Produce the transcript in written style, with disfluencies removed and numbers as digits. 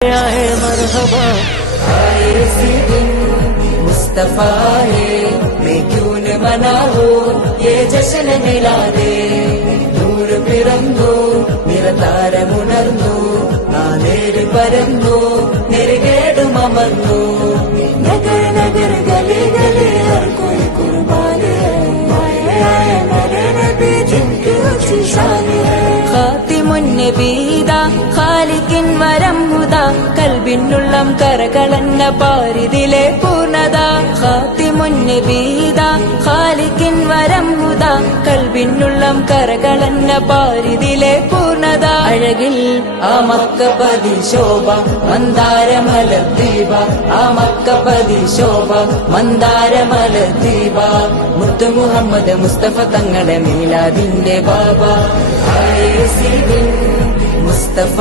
मरहबा आए सी दिन मुस्तफा है, मैं क्यों न मनाऊं ये जश्न मिलादे. നൂറ് പിറന്നു നിറതാരമുണർന്നു നാനേര് പരന്നു നെരുകേടും അമർന്നു. നഗർ നഗർ ഗലി ഗലി ഹർ കോയി കുർബാനി ഹൈ, ആയ മേരെ നബി ജിൻകി ഉച്ചി ഷാനി ഹൈ. ഖാതിമുൻ നബീദാ ഖാലിഖിൻ വരം ഹുദാ, കൽബിനുള്ളം കരകളന്ന പാരിതിലെ പൂർണ്ണത. ഖാതിമുൻ നബീദാ ഖാലിഖിൻ വരം ഹുദാ, കൽബിനുള്ളം കരകളന്ന പാരിതിലെ പൂർണ്ണത. അഴകിൽ ആ മക്കപതി ശോഭ മന്ദാരമലർ ദീപ, ആ മക്കപതി ശോഭ മന്ദാരമലർ ദീപ. മുത്തു മുഹമ്മദ് മുസ്തഫ തങ്ങളെ മീലാദിന്റെ ബാബ ആയ സി ദിൻ മുസ്തഫ